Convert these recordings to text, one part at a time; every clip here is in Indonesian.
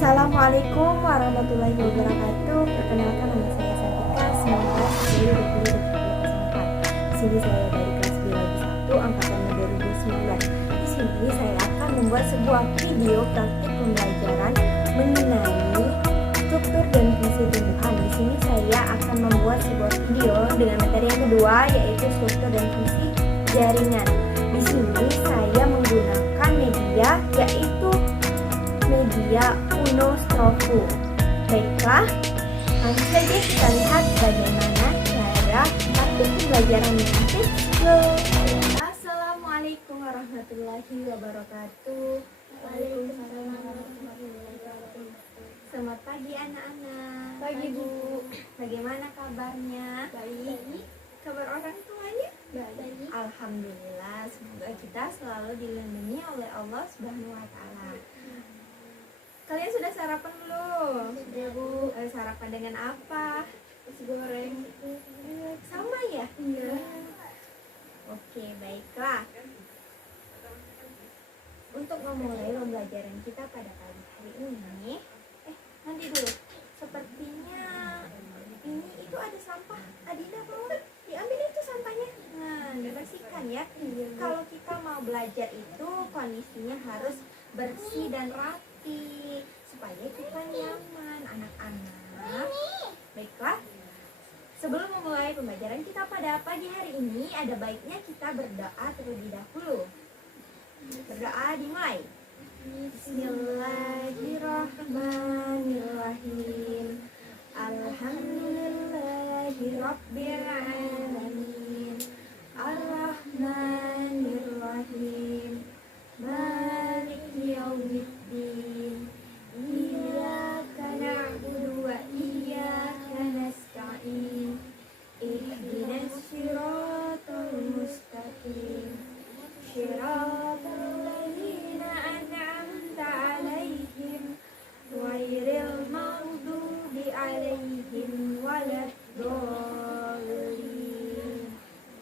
Assalamualaikum warahmatullahi wabarakatuh. Perkenalkan, nama saya Santika 19 Di sini saya dari kelas biologi 1 angkatan 2019. Di sini saya akan membuat sebuah video praktik pembelajaran mengenai struktur dan fungsi tumbuhan. Di sini saya akan membuat sebuah video dengan materi yang kedua, yaitu struktur dan fungsi jaringan. Di sini saya menggunakan media, yaitu media Uno Strofu. Baiklah, langsung saja kita lihat bagaimana cara praktik pembelajarannya. Let's go. Assalamualaikum warahmatullahi wabarakatuh. Waalaikumsalam warahmatullahi wabarakatuh. Selamat pagi anak-anak. Pagi, Bu. Bagaimana kabarnya? Baik. Kabar orang tuanya? Baik. Alhamdulillah, semoga kita selalu dilindungi oleh Allah Subhanahu wa taala. Kalian sudah sarapan belum? Sudah, Bu. Sarapan dengan apa? Nasi goreng. Sama ya? Iya. Oke, baiklah. Untuk memulai pembelajaran kita pada pagi hari ini, nanti dulu. Sepertinya ini itu ada sampah. Adinda mau diambil itu sampahnya. Nah, dibersihkan ya. Kalau kita mau belajar itu kondisinya harus bersih dan rapi supaya kita nyaman, anak-anak. Baiklah. Sebelum memulai pembelajaran kita pada pagi hari ini, ada baiknya kita berdoa terlebih dahulu. Berdoa dimulai. Bismillahirrahmanirrahim. Alhamdulillahirabbil alamin. Arrahmanirrahim. Maliki yaumiddin. Iyyaka na'budu wa iyyaka nasta'in. Ihdinas siratal mustaqim. Shiratal ladzina an'amta 'alaihim ghairil maghdubi 'alaihim waladdallin.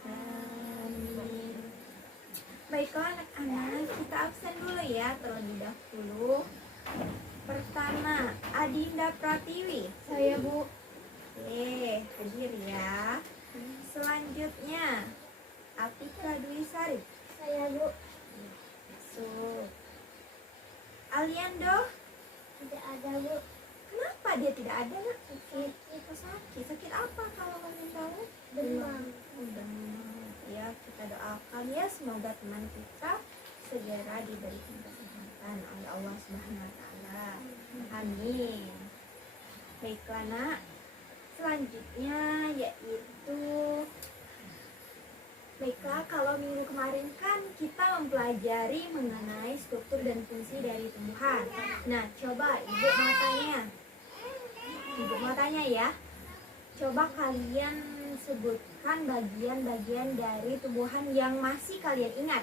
Amin. Baiklah anak-anak, kita absen dulu ya terlebih dahulu. Pertama, Adinda Pratiwi. Saya, Bu. Oke, hadir ya. Selanjutnya, Atika Dwi Sari. Saya, Bu. Masuk. Aliando, Tidak ada, Bu. kenapa dia tidak ada nak? Sakit. Sakit apa kalau kalian tahu? Demam. Demam. Ya, kita doakan ya semoga teman kita segera diberikan kesehatan oleh Allah Subhanahu wa taala. Amin. Baiklah nak. Selanjutnya yaitu, baiklah, kalau minggu kemarin kan kita mempelajari mengenai struktur dan fungsi dari tumbuhan. Nah, coba Ibu mau tanya ya. Coba kalian sebutkan bagian-bagian dari tumbuhan yang masih kalian ingat.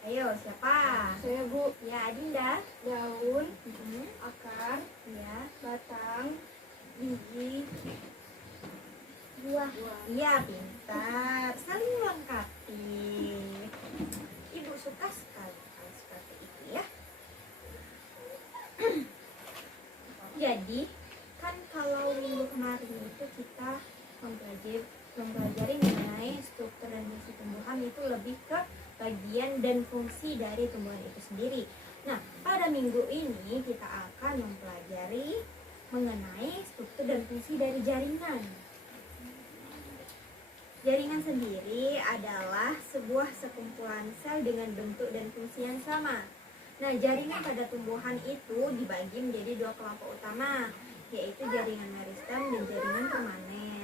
Ayo, siapa? Saya, Bu. Ya, Adinda. Daun, akar, Ya, batang, biji, buah. iya, pintar. Saling melengkapi. Ibu suka sekali kalau seperti itu ya. Jadi, kan kalau minggu kemarin itu kita mempelajari mengenai struktur dan fungsi tumbuhan, itu lebih ke bagian dan fungsi dari tumbuhan itu sendiri. Nah, pada minggu ini kita akan mempelajari mengenai struktur dan fungsi dari jaringan. Jaringan sendiri adalah sebuah sekumpulan sel dengan bentuk dan fungsi yang sama. Nah, jaringan pada tumbuhan itu dibagi menjadi dua kelompok utama, yaitu jaringan meristem dan jaringan permanen.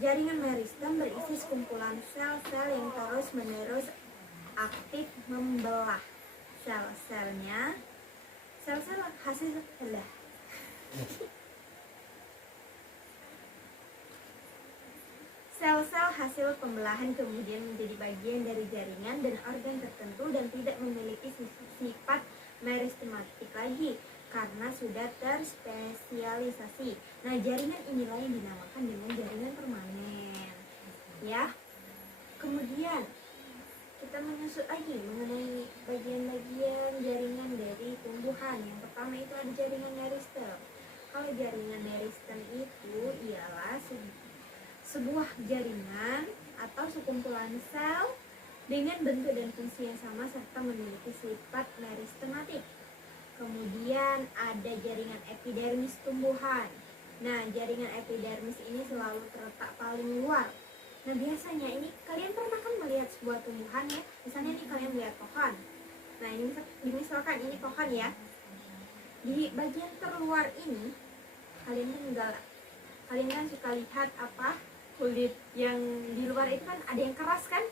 Jaringan meristem berisi sekumpulan sel-sel yang terus-menerus aktif membelah sel-selnya. Sel-sel hasil belah. Sel-sel hasil pembelahan kemudian menjadi bagian dari jaringan dan organ tertentu dan tidak memiliki sifat meristematik lagi karena sudah terspesialisasi. Nah, jaringan inilah yang dinamakan dengan jaringan permanen. Ya. Kemudian kita akan menyusut lagi mengenai bagian-bagian jaringan dari tumbuhan. Yang pertama itu ada jaringan meristem. Kalau jaringan meristem itu ialah sebuah jaringan atau sekumpulan sel dengan bentuk dan fungsi yang sama serta memiliki sifat meristematik. Kemudian ada jaringan epidermis tumbuhan. Nah, jaringan epidermis ini selalu terletak paling luar. Nah, biasanya ini kalian pernah kan melihat sebuah tumbuhan ya. Misalnya nih kalian melihat pohon. Nah, ini misalkan ini pohon ya. Di bagian terluar ini kalian kan suka lihat apa? Kulit yang di luar itu kan ada yang keras kan?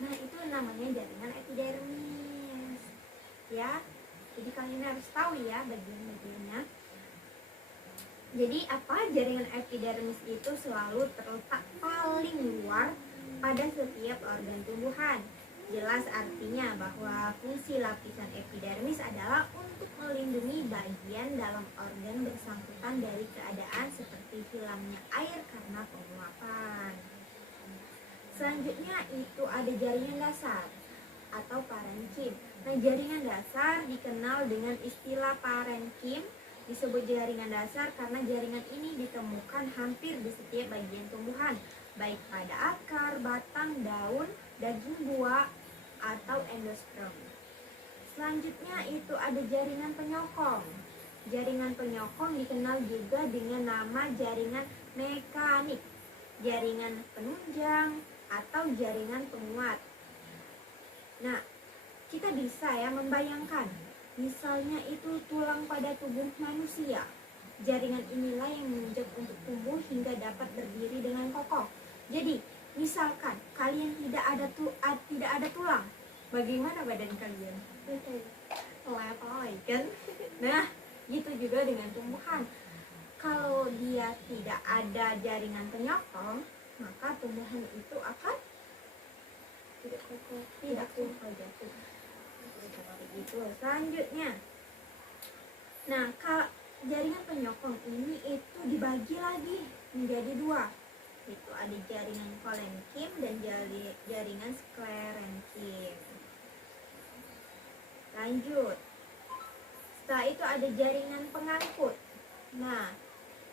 Nah, itu namanya jaringan epidermis. Ya. Jadi kalian harus tahu ya bagian-bagiannya. Jadi apa? Jaringan epidermis itu selalu terletak paling luar pada setiap organ tumbuhan. Jelas artinya bahwa fungsi lapisan epidermis adalah untuk melindungi bagian dalam organ bersangkutan dari keadaan seperti hilangnya air karena penguapan. Selanjutnya itu ada jaringan dasar atau parenkim. Nah, jaringan dasar dikenal dengan istilah parenkim. Disebut jaringan dasar karena jaringan ini ditemukan hampir di setiap bagian tumbuhan, baik pada akar, batang, daun, daging buah, atau endosperm. Selanjutnya itu ada jaringan penyokong. Jaringan penyokong dikenal juga dengan nama jaringan mekanik, jaringan penunjang, atau jaringan penguat. Nah, kita bisa ya membayangkan, misalnya itu tulang pada tubuh manusia. Jaringan inilah yang menunjang untuk tumbuh hingga dapat berdiri dengan kokoh. Jadi, misalkan kalian tidak ada tulang, bagaimana badan kalian? Letoy kan? Nah, gitu juga dengan tumbuhan. Kalau dia tidak ada jaringan penyokong, maka tumbuhan itu akan tidak kokoh jatuh. Begitu. Selanjutnya, nah jaringan penyokong ini itu dibagi lagi menjadi dua. Itu ada jaringan kolenkim dan jaringan sklerenkim. Lanjut. Setelah itu ada jaringan pengangkut. Nah,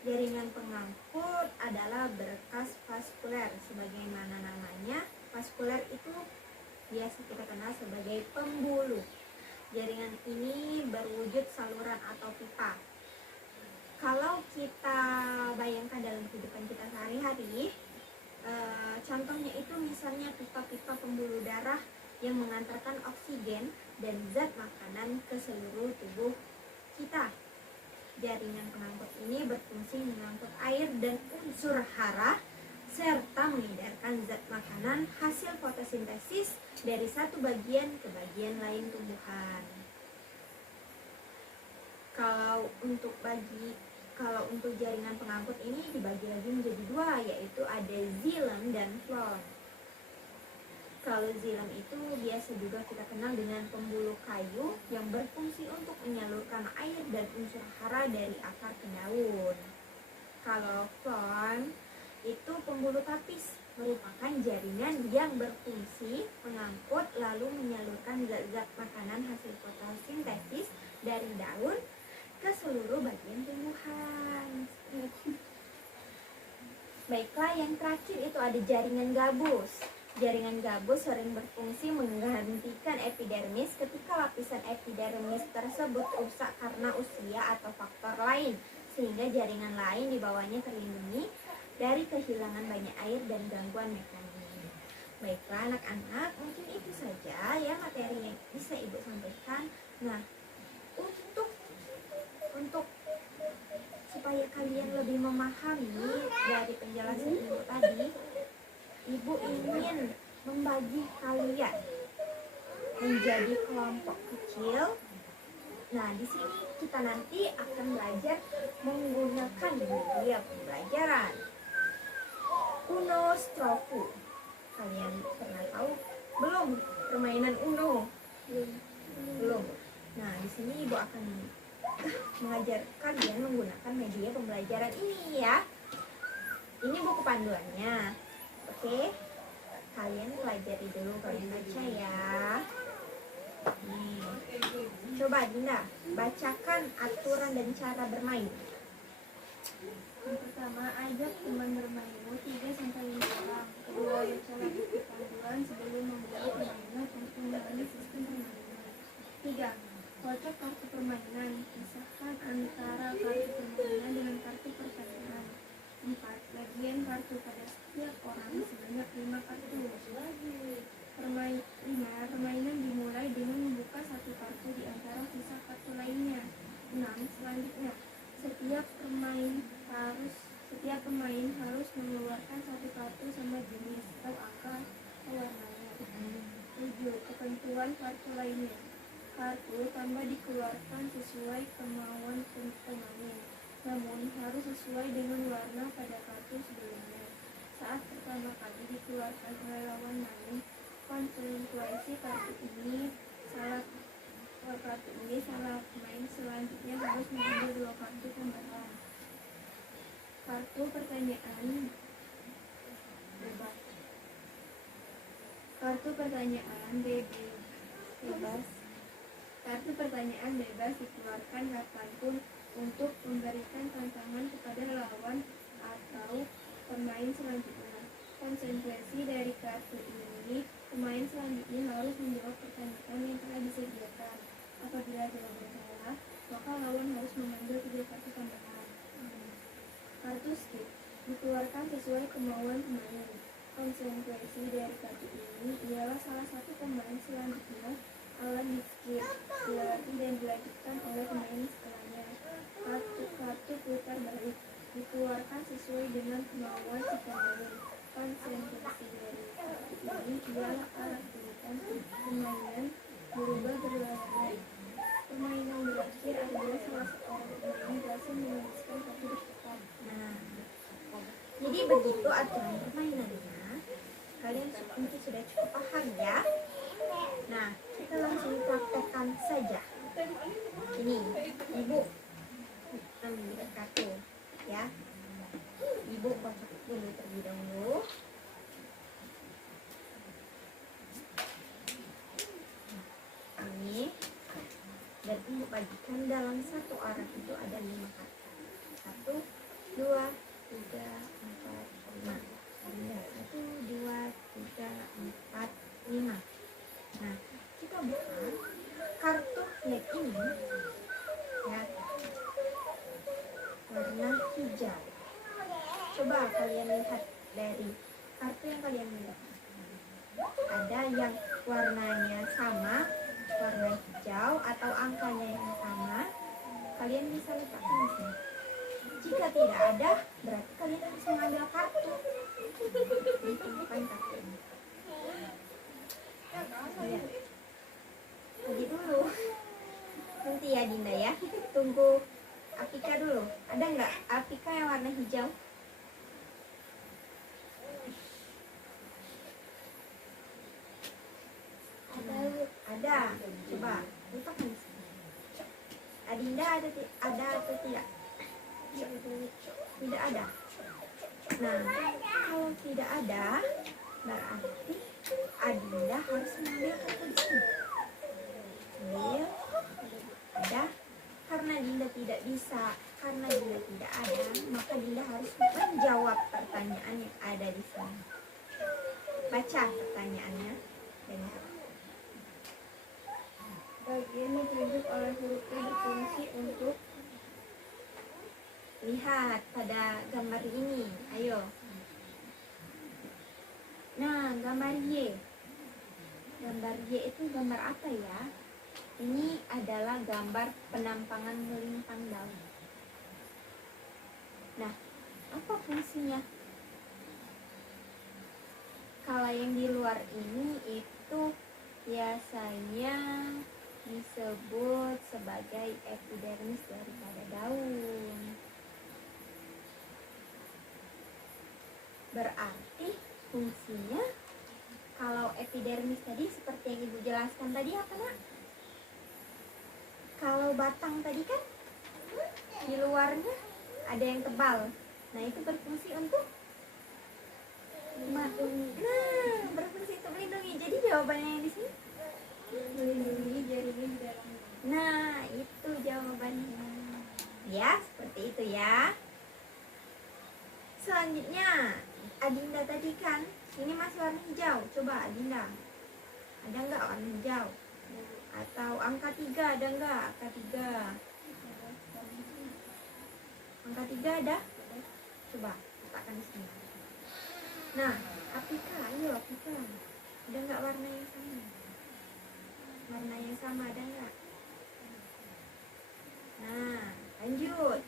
jaringan pengangkut adalah berkas vaskuler. Sebagaimana namanya, vaskuler itu biasa kita kenal sebagai pembuluh. Jaringan ini berwujud saluran atau pipa. Kalau kita bayangkan dalam kehidupan kita sehari-hari, contohnya itu misalnya pipa-pipa pembuluh darah yang mengantarkan oksigen dan zat makanan ke seluruh tubuh kita. Jaringan pengangkut ini berfungsi mengangkut air dan unsur hara serta mengedarkan zat makanan hasil fotosintesis dari satu bagian ke bagian lain tumbuhan. Kalau untuk jaringan pengangkut ini dibagi lagi menjadi dua, yaitu ada xilem dan phloem. Kalau xilem itu biasa juga kita kenal dengan pembuluh kayu yang berfungsi untuk menyalurkan air dan unsur hara dari akar ke daun. Kalau phloem itu pembuluh tapis, merupakan jaringan yang berfungsi mengangkut lalu menyalurkan zat-zat makanan hasil fotosintesis dari daun ke seluruh bagian tumbuhan. Baiklah, yang terakhir itu ada jaringan gabus. Jaringan gabus sering berfungsi menggantikan epidermis ketika lapisan epidermis tersebut rusak karena usia atau faktor lain, sehingga jaringan lain di bawahnya terlindungi dari kehilangan banyak air dan gangguan mekanik. Baiklah anak-anak, mungkin itu saja ya materi yang bisa Ibu sampaikan. Nah, untuk supaya kalian lebih memahami dari penjelasan Ibu tadi, Ibu ingin membagi kalian menjadi kelompok kecil. Nah, di sini kita nanti akan belajar menggunakan media pembelajaran. Uno Strofu. Kalian pernah tahu belum permainan Uno? Belum. Nah, di sini Ibu akan mengajar kalian menggunakan media pembelajaran ini ya. Ini buku panduannya. Oke. Kalian pelajari dulu, kalian baca ya. Coba Dinda, bacakan aturan dan cara bermain. Yang pertama, ajak teman bermainmu 3-5 orang. Kedua, bacalah buku panduan sebelum memulai permainan untuk mengenali sistem permainan. 3. Kocok kartu permainan. Pisahkan antara kartu permainan dengan kartu pertanyaan. 4. Bagian kartu pada setiap orang sebanyak 5 kartu. Permainan dimulai dengan membuka satu kartu di antara sisa kartu lainnya. 6. Selanjutnya, setiap pemain harus mengeluarkan satu kartu sama jenis atau angka atau warnanya. 7. Ketentuan kartu lainnya. Kartu tambah dikeluarkan sesuai kemauan pemain, namun harus sesuai dengan warna pada kartu sebelumnya. Saat pertama kali dikeluarkan oleh lawan main, konsekuensi kartu ini salah pemain selanjutnya harus mengambil 2 kartu tambahan. Kartu pertanyaan bebas. Kartu pertanyaan bebas. Kartu pertanyaan bebas dikeluarkan kapanpun untuk memberikan tantangan kepada lawan atau pemain selanjutnya. Konsekuensi dari kartu ini, pemain selanjutnya harus menjawab pertanyaan yang telah disediakan. Apabila jawaban salah, maka lawan harus mengambil 3 kartu tambahan. Kartu skip dikeluarkan sesuai kemauan pemain. Konsekuensi dari kartu ini ialah salah satu pemain selanjutnya akan di-skip, dilewati dan dilanjutkan oleh pemain setelahnya. Kartu putar balik dikeluarkan sesuai dengan kemauan si pemain. Konsekuensi dari kartu ini ialah aktivitas permainan berubah berlawanan. Permainan berakhir adalah salah seorang pemain berhasil menghabiskan kartu di depan. Nah, jadi begitu aturan permainannya. Kalian mungkin sudah cukup paham ya. Nah, kita langsung praktekkan saja. Ini, Ibu ambil kartu ya. Ibu kocok dulu terlebih dahulu. Ini, dan Ibu bagikan dalam satu arah itu ada 5 kartu. 1, 2, 3, 4, 5. 1, 2, 3, 4, 5. Nah, kita buka kartu yang ini ya, warna hijau. Coba kalian lihat dari kartu yang kalian lihat. Ada yang warnanya sama, warna hijau atau angkanya yang sama. Kalian bisa letakkan di sini. Jika tidak ada, berarti kalian harus mengambil kartu. Ditemukan kartu ini. Lihat. Pergi dulu. Nanti ya Dinda ya. Tunggu Apika dulu. Ada nggak Apika yang warna hijau? Ada. Coba letakkan di sini. Adinda ada atau tidak? Tidak ada. Nah, kalau tidak ada, berarti Adinda harus mengambil kartu di sini. Ambil. Ada. Karena Dinda tidak bisa, karena Dinda tidak ada, maka Dinda harus menjawab pertanyaan yang ada di sini. Baca pertanyaannya dan jawab. Bagian yang ditunjuk oleh huruf T berfungsi untuk lihat pada gambar ini. Ayo. Nah, gambar Y. Gambar Y itu gambar apa ya? Ini adalah gambar penampangan melintang daun. Nah, apa fungsinya? Kalau yang di luar ini itu biasanya disebut sebagai epidermis daripada daun. Berarti fungsinya kalau epidermis tadi seperti yang Ibu jelaskan tadi apa nak? Kalau batang tadi kan di luarnya ada yang tebal. Nah, itu berfungsi untuk berfungsi untuk melindungi. Jadi jawabannya yang di sini melindungi jaringan di dalamnya. Nah, itu jawabannya. Ya, seperti itu ya. Selanjutnya, Adinda tadi kan, ini masih warna hijau. Coba Adinda, ada nggak warna hijau? Atau angka 3 ada nggak? Angka 3. Angka 3 ada? Coba letakkan di sini. Nah, Apika, ayo Apika. Ada nggak warna yang sama? Warna yang sama ada nggak? Nah, lanjut.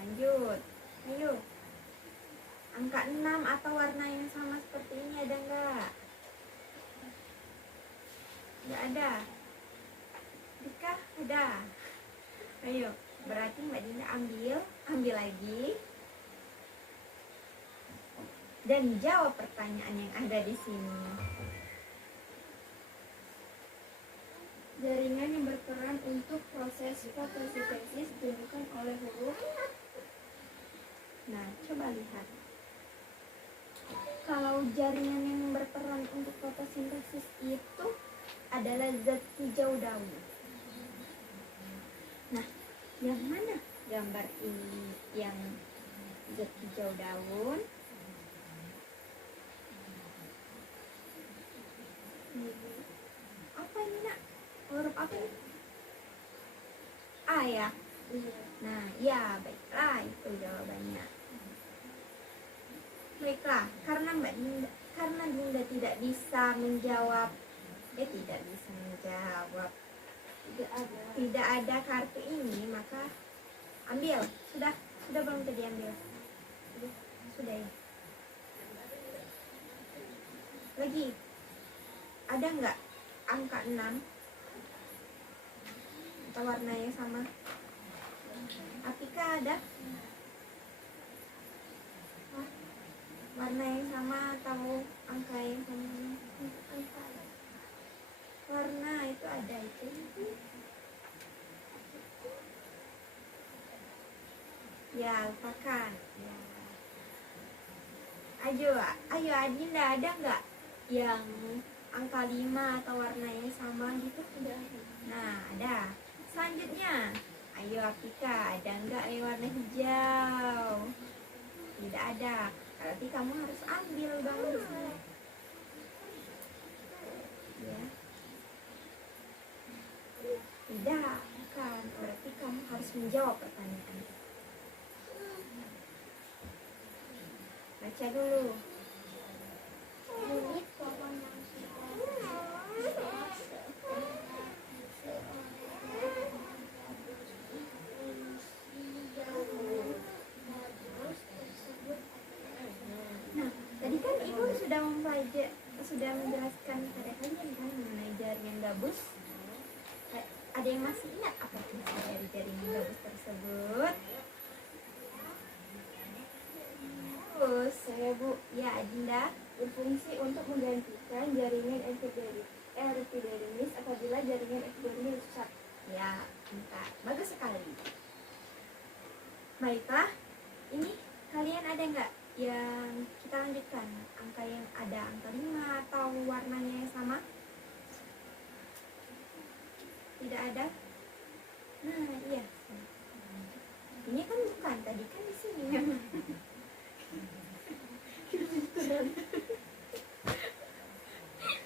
Lanjut. Ayo. Angka 6 atau warna yang sama seperti ini ada nggak? Nggak ada. Dika, ada. Ayo, berarti Mbak Dinda ambil lagi. Dan jawab pertanyaan yang ada di sini. Jaringan yang berperan untuk proses fotosintesis ditunjukkan oleh huruf. Nah, coba lihat. Kalau jaringan yang berperan untuk fotosintesis itu adalah zat hijau daun. Nah, yang mana gambar ini yang zat hijau daun? Apa ini nak? Huruf apa ini? A ya? Iya. Nah, ya baiklah, itu jawabannya. Baiklah, karena Dinda tidak bisa menjawab, tidak ada kartu ini, maka ambil. Sudah belum tadi ambil? Sudah ya. Lagi, ada nggak angka 6 atau warna yang sama? Apika ada? Warna yang sama atau angka yang sama? Warna itu ada itu. Ya, lupakan. Ya. Ayo Adinda, ada nggak yang angka 5 atau warna yang sama gitu? Nah, ada. Selanjutnya, ayo Apika, ada nggak yang warna hijau? Tidak ada. Berarti kamu harus ambil dong di sini. Ya. Tidak, bukan. Berarti kamu harus menjawab pertanyaan. Baca dulu. Unit pohon yang Nah, tadi kan Ibu sudah menjelaskan pada kalian kan mengenai jaringan gabus. Ada yang masih ingat apa fungsi dari jaringan gabus tersebut? Terus, saya Bu, ya Adinda. berfungsi untuk menggantikan jaringan epidermis apabila jaringan epidermis rusak. Ya, bentar. Bagus sekali. Baiklah, ini kalian ada nggak yang kita lanjutkan? Angka yang ada angka 5 atau warnanya yang sama? Tidak ada? Nah, iya. Ini kan bukan, tadi kan di sini memang.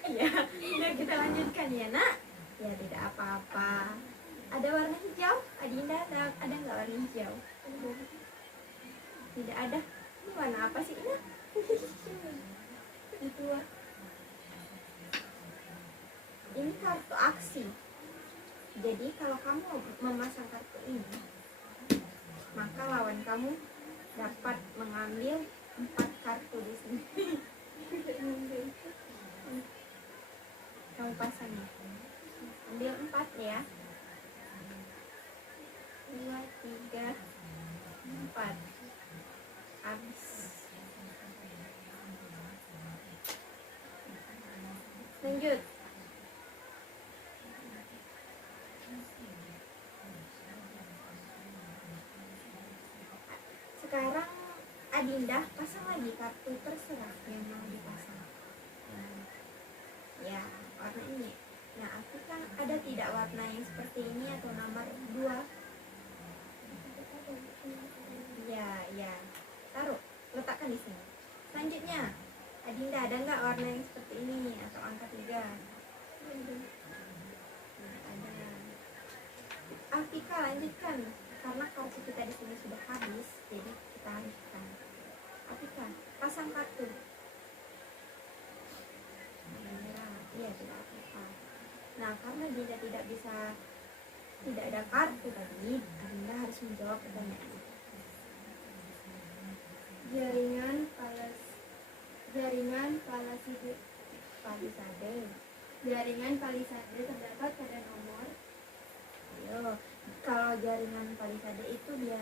Ya, udah kita lanjutkan ya nak. Ya tidak apa-apa. Ada warna hijau? Adinda ada nggak warna hijau? Tidak ada. Ini warna apa sih ini? Itu ini kartu aksi. Jadi kalau kamu memasang kartu ini, maka lawan kamu dapat mengambil 4 kartu di sini. Kamu pasang ya. Ambil 4 ya. 2, 3, 4. Habis. Lanjut. Sekarang Adinda pasang lagi kartu terserah yang mau dipasang. Ya, warna ini. Nah, Apakah ada tidak warna yang seperti ini atau nomor 2? Ya, ya. Taruh, letakkan di sini. Selanjutnya, Adinda ada nggak warna yang seperti ini atau angka 3? Nah, ada. Alfika lanjutkan karena kartu kita di sini sudah habis, jadi kita lanjutkan. Alfika, pasang kartu. Iya, tidak apa-apa. Nah, karena Dinda tidak ada kartu tadi, Dinda harus menjawab pertanyaan itu. Jaringan palisade terdapat pada nomor. Ayo, kalau jaringan palisade itu dia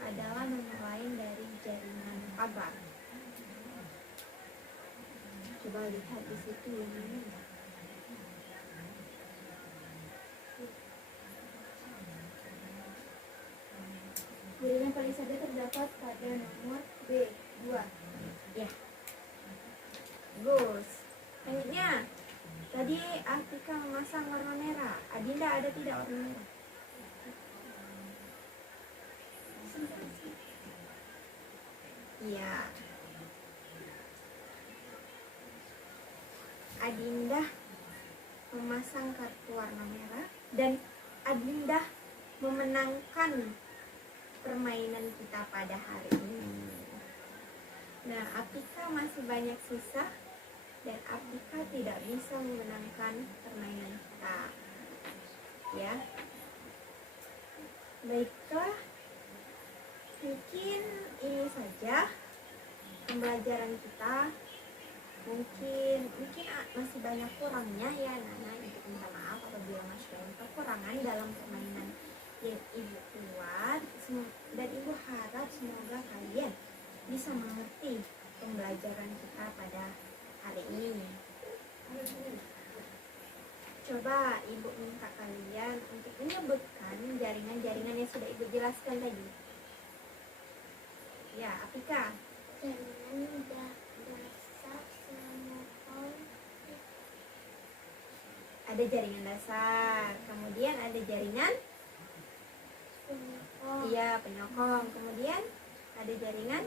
adalah nama lain dari jaringan pagar. Coba lihat di situ ini. Jaringan palisade terdapat pada nomor B2. Ya. Bagus. Selanjutnya, tadi Artika memasang warna merah. Adinda ada tidak warna merah? Iya. Adinda memasang kartu warna merah dan Adinda memenangkan permainan kita pada hari ini. Nah, Apika masih banyak sisa dan Apika tidak bisa memenangkan permainan kita. Ya. Baiklah. Mungkin ini saja pembelajaran kita. Mungkin masih banyak kurangnya ya Nana, Ibu minta maaf apabila masih banyak kekurangan dalam permainan yang Ibu buat, dan Ibu harap semoga kalian bisa mengerti pembelajaran kita pada hari ini. Coba Ibu minta kalian untuk menyebutkan jaringan-jaringan yang sudah Ibu jelaskan tadi. Ya, Apika. Jaringan dasar semokol. Ada jaringan dasar, kemudian ada jaringan Penyokong. iya penyokong, kemudian ada jaringan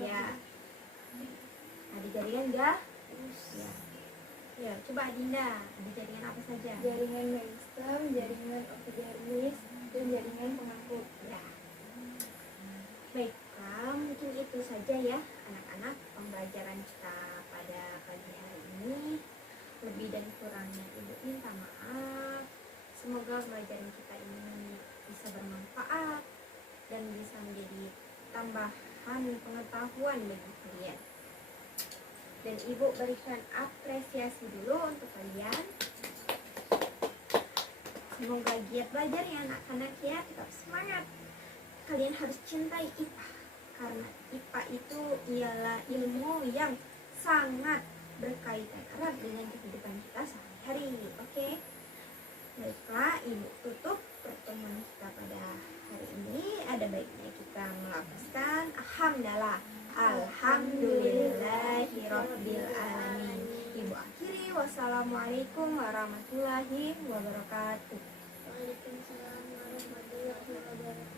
ya, ada jaringan ya. Ya, coba Adinda, ada jaringan apa saja? Jaringan mainstem, jaringan epidermis, dan jaringan pengangkut. Ya. Baiklah, mungkin itu saja ya anak-anak pembelajaran kita pada pagi hari ini. Lebih dan kurangnya Ibu minta maaf. Semoga pembelajaran kita ini bisa bermanfaat dan bisa menjadi tambahan pengetahuan bagi kalian. Dan Ibu berikan apresiasi dulu untuk kalian. Semoga giat belajar ya anak-anak ya, tetap semangat. Kalian harus cintai IPA karena IPA itu ialah ilmu yang sangat berkaitan erat dengan kehidupan kita sehari-hari. Oke? Baiklah, Ibu tutup pertemuan kita pada hari ini. Ada baiknya kita melafazkan alhamdulillah, alhamdulillahirabbil alamin. Ibu akhiri, wassalamualaikum warahmatullahi wabarakatuh. Waalaikumsalam warahmatullahi wabarakatuh.